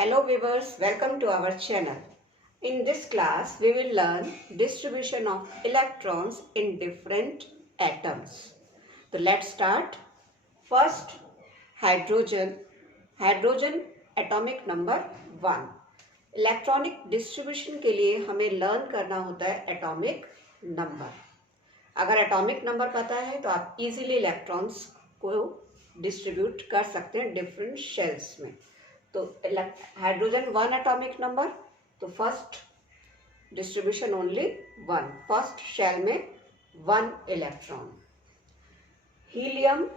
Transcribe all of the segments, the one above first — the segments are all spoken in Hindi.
Hello viewers, welcome to our channel. In this class, we will learn distribution of electrons in different atoms. So let's start. First, hydrogen. Hydrogen atomic number 1. Electronic distribution के लिए हमें लर्न करना होता है एटॉमिक नंबर. अगर एटॉमिक नंबर पता है तो आप इजीली इलेक्ट्रॉन्स को डिस्ट्रीब्यूट कर सकते हैं डिफरेंट शेल्स में. तो हाइड्रोजन 1 एटॉमिक नंबर, तो first distribution only 1, first shell में 1 electron. Helium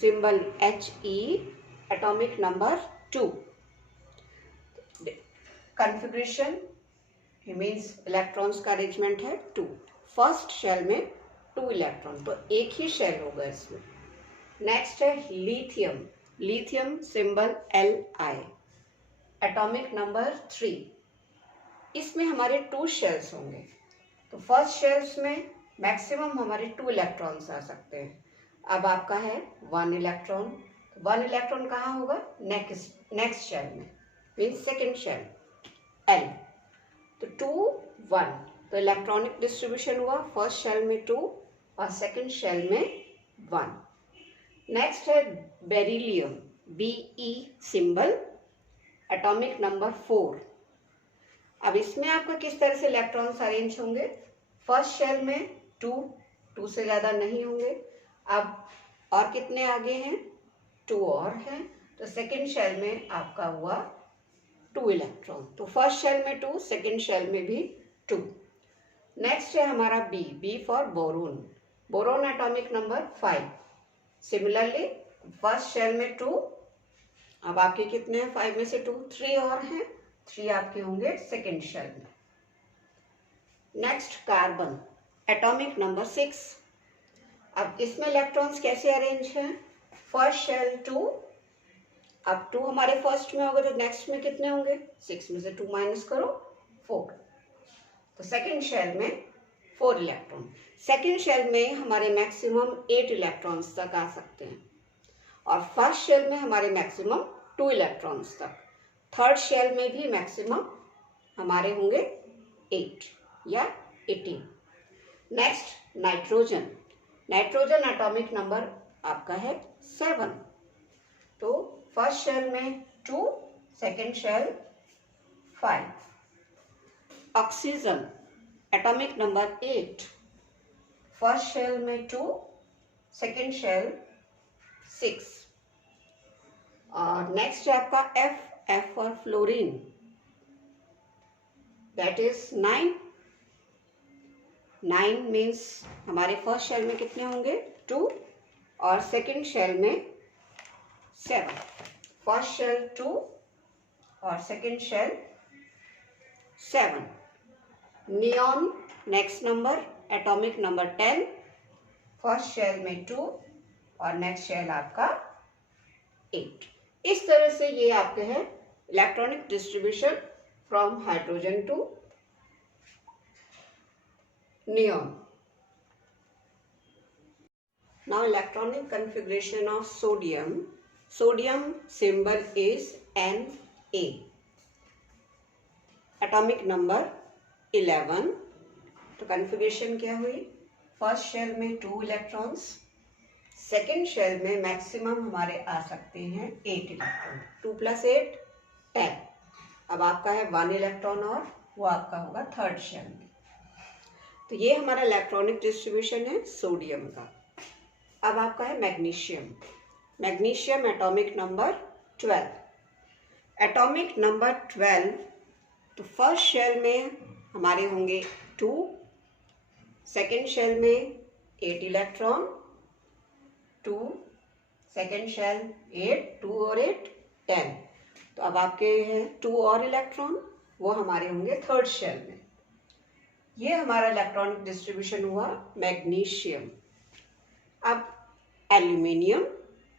symbol He, atomic number 2. Configuration means electrons का अरेंजमेंट है 2. फर्स्ट शेल में 2 इलेक्ट्रॉन, तो एक ही शेल होगा इसमें. नेक्स्ट है lithium. Lithium symbol Li, atomic number 3. इसमें हमारे 2 शेल्स होंगे. तो फर्स्ट शेल्स में मैक्सिमम हमारे 2 इलेक्ट्रॉन्स आ सकते हैं. अब आपका है 1 इलेक्ट्रॉन. 1 इलेक्ट्रॉन कहाँ होगा? नेक्स्ट शेल में, मीन्स सेकेंड शेल L. तो 2 1, तो इलेक्ट्रॉनिक डिस्ट्रीब्यूशन हुआ फर्स्ट शेल में 2 और सेकेंड शेल में 1. नेक्स्ट है beryllium, Be symbol, atomic number 4. अब इसमें आपका किस तरह से इलेक्ट्रॉन्स अरेंज होंगे? फर्स्ट शेल में 2 से ज़्यादा नहीं होंगे. अब और कितने आगे हैं? 2 और हैं. तो सेकेंड शेल में आपका हुआ 2 इलेक्ट्रॉन. तो फर्स्ट शेल में 2, सेकेंड शेल में भी 2. नेक्स्ट है हमारा B for boron. Boron atomic number 5. Similarly first shell में 2, अब आपके कितने हैं? 5 में से 2, 3 और हैं. 3 आपके होंगे सेकेंड शेल में. Next carbon atomic number 6. अब इसमें इलेक्ट्रॉन्स कैसे अरेंज हैं? फर्स्ट शेल 2, अब 2 हमारे फर्स्ट में होगा तो नेक्स्ट में कितने होंगे? 6 में से 2 माइनस करो 4. तो सेकेंड शेल में 4 इलेक्ट्रॉन. सेकेंड शेल में हमारे मैक्सिमम 8 इलेक्ट्रॉन्स तक आ सकते हैं और फर्स्ट शेल में हमारे मैक्सिमम 2 इलेक्ट्रॉन्स तक. थर्ड शेल में भी मैक्सिमम हमारे होंगे 8 या 18. Next nitrogen. Nitrogen atomic number आपका है 7. तो फर्स्ट शेल में 2, second shell 5. Oxygen atomic number 8. First shell में 2, सेकेंड शेल 6. और नेक्स्ट है आपका F for fluorine, that is 9. 9 means हमारे फर्स्ट शेल में कितने होंगे? 2 और सेकेंड शेल में 7. फर्स्ट शेल 2 और second shell 7. Neon next number, atomic number 10. First shell में 2 और नेक्स्ट शेल आपका 8. इस तरह से ये आपके हैं electronic distribution from hydrogen to neon. Now electronic configuration of sodium. Sodium symbol is Na. Atomic number 11. तो कॉन्फ़िगरेशन क्या हुई? फर्स्ट शेल में 2 इलेक्ट्रॉन्स, सेकेंड शेल में मैक्सिमम हमारे आ सकते हैं 8 इलेक्ट्रॉन. 2 + 8 10. अब आपका है 1 इलेक्ट्रॉन और वो आपका होगा थर्ड शेल में. तो ये हमारा इलेक्ट्रॉनिक डिस्ट्रीब्यूशन है सोडियम का. अब आपका है magnesium. Magnesium atomic number 12. Atomic number 12, तो फर्स्ट शेल में हमारे होंगे 2, सेकेंड शेल में 8 इलेक्ट्रॉन, 2, सेकेंड शेल 8, 2 और 8 10. तो अब आपके हैं 2 और इलेक्ट्रॉन, वो हमारे होंगे थर्ड शेल में. ये हमारा इलेक्ट्रॉनिक डिस्ट्रीब्यूशन हुआ मैग्नीशियम. अब aluminium.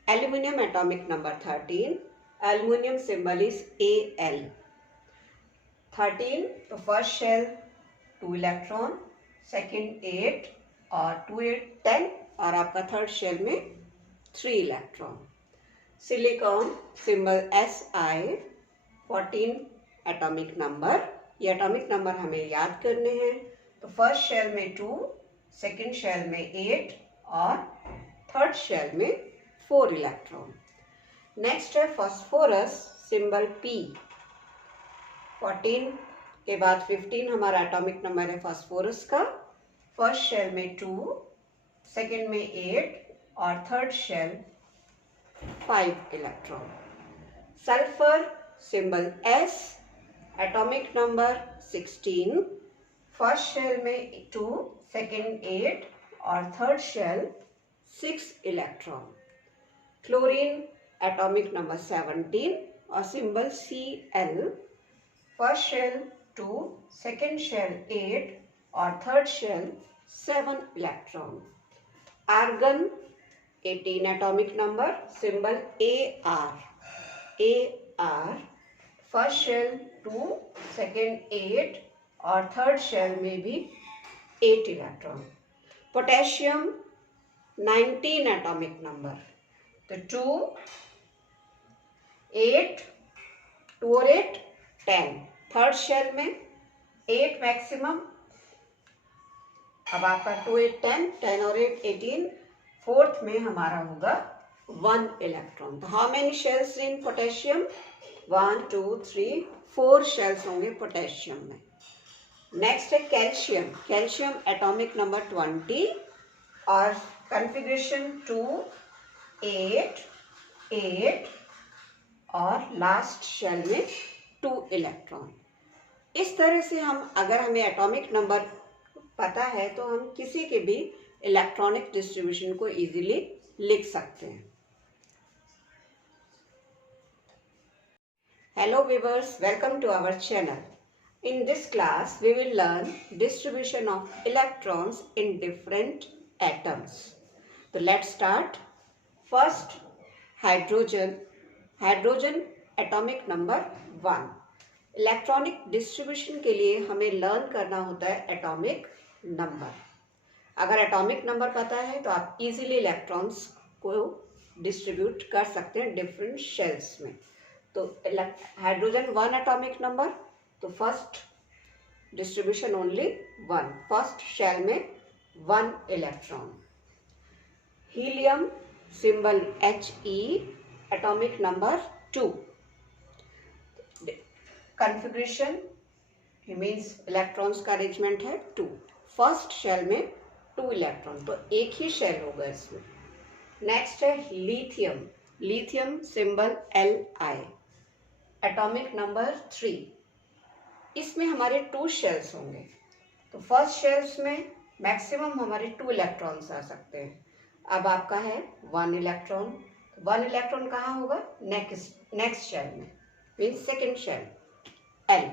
Aluminium atomic number 13. Aluminium symbol is Al. 13, तो फर्स्ट शेल 2 इलेक्ट्रॉन, सेकेंड 8 और 2 8 10 और आपका थर्ड शेल में 3 electron. Silicon symbol Si. 14 atomic number. ये एटॉमिक नंबर हमें याद करने हैं। तो फर्स्ट शेल में 2, सेकेंड शेल में 8 और थर्ड शेल में 4 इलेक्ट्रॉन। नेक्स्ट है फास्फोरस, सिंबल P। 14 के बाद 15 हमारा एटॉमिक नंबर है फास्फोरस का। फर्स्ट शेल में 2, सेकेंड में 8 और third shell 5 electron. Sulphur, symbol S, atomic number 16। First shell में 2, सेकेंड 8 और third shell 6 electron. Chlorine, atomic number 17 और symbol Cl। First shell 2, second shell 8 और third shell 7 electron. Argon, 18 atomic number, symbol Ar। First shell 2, second 8 और थर्ड शेल में भी 8 इलेक्ट्रॉन। पोटेशियम, 19 एटॉमिक नंबर, तो 2, 8, 2 और 8 10। थर्ड शेल में 8 मैक्सिमम। अब आपका 2, 8, 10, 10 और 8 18। फोर्थ में हमारा होगा 1 इलेक्ट्रॉन। तो how many shells in potassium? 1, 2, 3, 4 shells होंगे पोटेशियम में। नेक्स्ट है कैल्शियम। कैल्शियम एटॉमिक नंबर 20 और कॉन्फ़िगरेशन 2, 8, 8 और लास्ट शेल में 2 इलेक्ट्रॉन। इस तरह से अगर हमें एटॉमिक नंबर पता है तो हम किसी के भी इलेक्ट्रॉनिक डिस्ट्रीब्यूशन को इजीली लिख सकते हैं। Hello viewers, welcome to our channel. In this class, we will learn distribution of electrons in different atoms. So let's start. First, hydrogen. Hydrogen atomic number 1. Electronic distribution के लिए हमें लर्न करना होता है एटॉमिक नंबर। अगर एटॉमिक नंबर पता है तो आप इजीली इलेक्ट्रॉन्स को डिस्ट्रीब्यूट कर सकते हैं डिफरेंट शेल्स में। तो हाइड्रोजन 1 एटॉमिक नंबर, तो first distribution only 1, first shell में 1 electron. Helium, symbol He, atomic number 2। Configuration means electrons का अरेंजमेंट है 2। फर्स्ट शेल में 2 इलेक्ट्रॉन, तो एक ही शेल होगा इसमें। नेक्स्ट है lithium. Lithium symbol Li, atomic number 3। इसमें हमारे 2 शेल्स होंगे। तो फर्स्ट शेल्स में मैक्सिमम हमारे 2 इलेक्ट्रॉन्स आ सकते हैं। अब आपका है 1 इलेक्ट्रॉन। 1 इलेक्ट्रॉन कहाँ होगा? नेक्स्ट शेल में, मीन्स सेकेंड शेल L।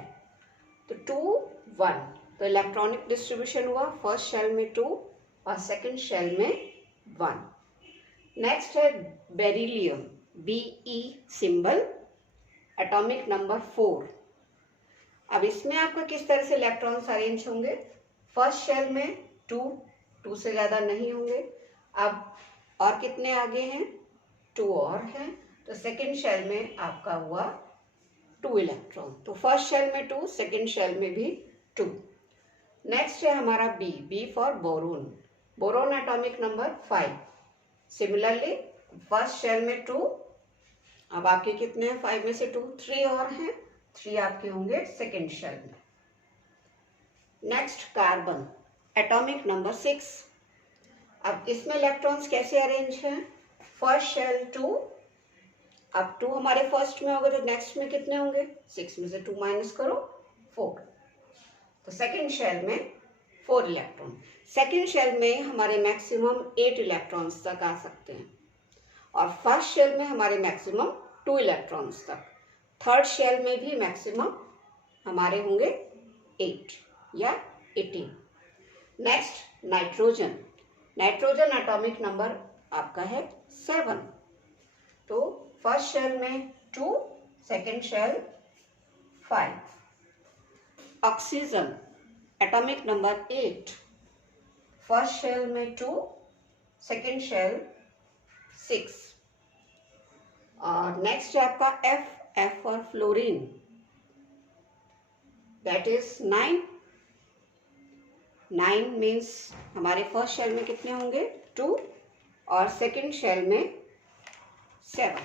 तो 2, 1, तो इलेक्ट्रॉनिक डिस्ट्रीब्यूशन हुआ फर्स्ट शेल में 2 और सेकेंड शेल में 1। नेक्स्ट है beryllium, Be symbol, atomic number 4। अब इसमें आपका किस तरह से इलेक्ट्रॉन्स अरेंज होंगे? फर्स्ट शेल में 2 से ज़्यादा नहीं होंगे। अब और कितने आगे हैं? 2 और हैं, तो सेकेंड शेल में आपका हुआ 2 इलेक्ट्रॉन। तो फर्स्ट शेल में 2, सेकेंड शेल में भी 2। नेक्स्ट है हमारा B for boron. Boron atomic number 5। Similarly first shell में 2, अब आपके कितने हैं? 5 में से 2, 3 और हैं, 3 आपके होंगे सेकेंड शेल में। Next carbon atomic number 6। अब इसमें इलेक्ट्रॉन्स कैसे अरेंज हैं? फर्स्ट शेल 2, अब 2 हमारे फर्स्ट में होगा तो नेक्स्ट में कितने होंगे? 6 में से 2 माइनस करो, 4। तो सेकेंड शेल में 4 इलेक्ट्रॉन। सेकेंड शेल में हमारे मैक्सिमम 8 इलेक्ट्रॉन्स तक आ सकते हैं और फर्स्ट शेल में हमारे मैक्सिमम 2 इलेक्ट्रॉन्स तक। थर्ड शेल में भी मैक्सिमम हमारे होंगे 8 या 18। Next nitrogen. Nitrogen atomic number आपका है 7। तो फर्स्ट शेल में 2, second shell 5। Oxygen atomic number 8। First shell में 2, सेकेंड शेल 6। और नेक्स्ट है आपका F for fluorine. That is 9. 9 means हमारे फर्स्ट शेल में कितने होंगे 2 और सेकेंड शेल में 7.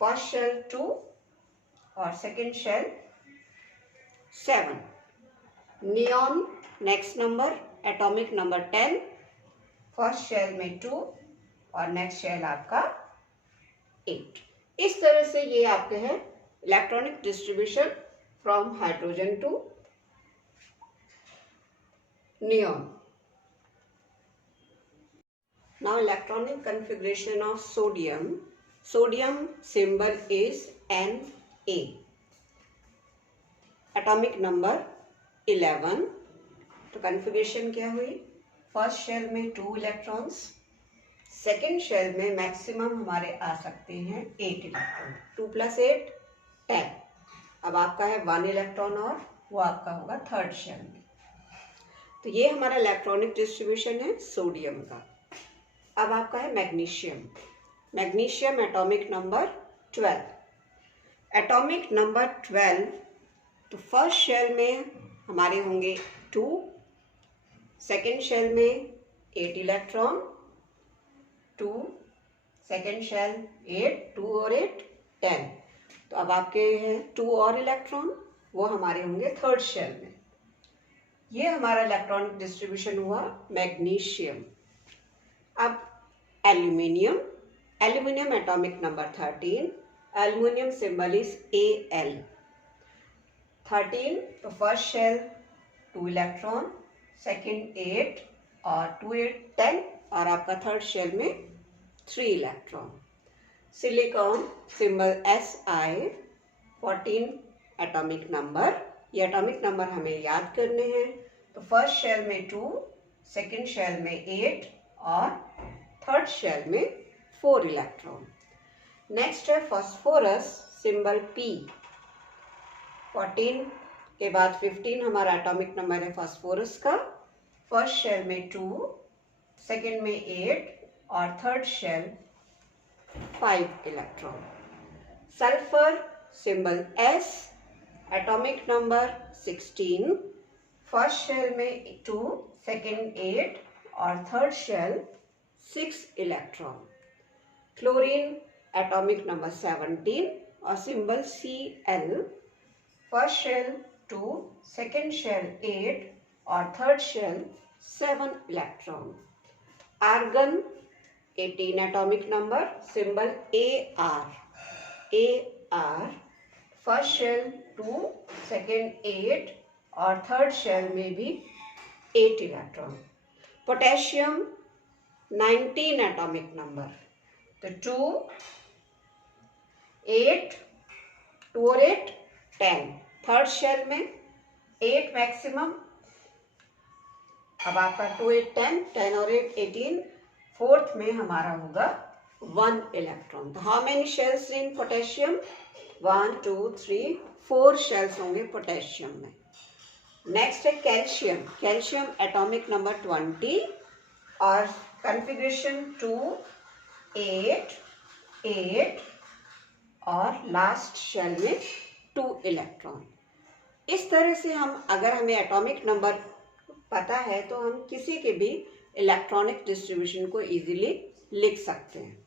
फर्स्ट शेल 2 और second shell 7. Neon next number, atomic number 10. First shell में 2 और नेक्स्ट शेल आपका 8. इस तरह से ये आपके हैं electronic distribution from hydrogen to neon. Now electronic configuration of sodium. Sodium symbol is Na. Atomic number 11. तो कन्फिग्रेशन क्या हुई, फर्स्ट शेल में 2 इलेक्ट्रॉन्स, सेकेंड शेल में मैक्सिमम हमारे आ सकते हैं 8 इलेक्ट्रॉन. 2 + 8 10. अब आपका है 1 इलेक्ट्रॉन और वो आपका होगा थर्ड शेल में. तो ये हमारा इलेक्ट्रॉनिक डिस्ट्रीब्यूशन है सोडियम का. अब आपका है magnesium. Magnesium atomic number 12. Atomic number 12, तो फर्स्ट शेल में हमारे होंगे 2, सेकेंड शेल में 8 इलेक्ट्रॉन, 2, सेकेंड शेल 8, 2 और 8 10. तो अब आपके हैं 2 और इलेक्ट्रॉन, वो हमारे होंगे थर्ड शेल में. ये हमारा इलेक्ट्रॉनिक डिस्ट्रीब्यूशन हुआ मैग्नीशियम. अब aluminium. Aluminium atomic number 13. Aluminium symbol is Al. 13, तो फर्स्ट शेल 2 इलेक्ट्रॉन, सेकेंड 8 और 2 8 10 और आपका थर्ड शेल में 3 electron. Silicon symbol Si. 14 atomic number. ये एटॉमिक नंबर हमें याद करने हैं. तो फर्स्ट शेल में 2, सेकेंड शेल में 8 और थर्ड शेल में 4 इलेक्ट्रॉन. नेक्स्ट है फास्फोरस सिंबल P. 14 के बाद 15 हमारा एटॉमिक नंबर है फास्फोरस का. फर्स्ट शेल में 2, सेकेंड में 8 और third shell 5 electron. Sulphur symbol S. Atomic number 16. First shell में 2, सेकेंड 8 और third shell 6 electron. Chlorine atomic number 17 और symbol Cl. First shell 2, second shell 8 और third shell 7 electron. Argon 18 atomic number, symbol Ar. First shell 2, second 8 और थर्ड शेल में भी 8 इलेक्ट्रॉन. पोटेशियम 19 एटॉमिक नंबर, तो 2, 8, 2 और 8 10. थर्ड शेल में 8 मैक्सिमम. अब आपका 2 8 10, 10 और 8 18. फोर्थ में हमारा होगा 1 इलेक्ट्रॉन. तो how many shells in potassium? 1 2 3 4 shells होंगे पोटेशियम में. नेक्स्ट है कैल्शियम. कैल्शियम एटॉमिक नंबर 20 और कॉन्फ़िगरेशन 2 8 8 और लास्ट शेल में 2 इलेक्ट्रॉन. इस तरह से हम, अगर हमें एटॉमिक नंबर पता है तो हम किसी के भी इलेक्ट्रॉनिक डिस्ट्रीब्यूशन को इजीली लिख सकते हैं.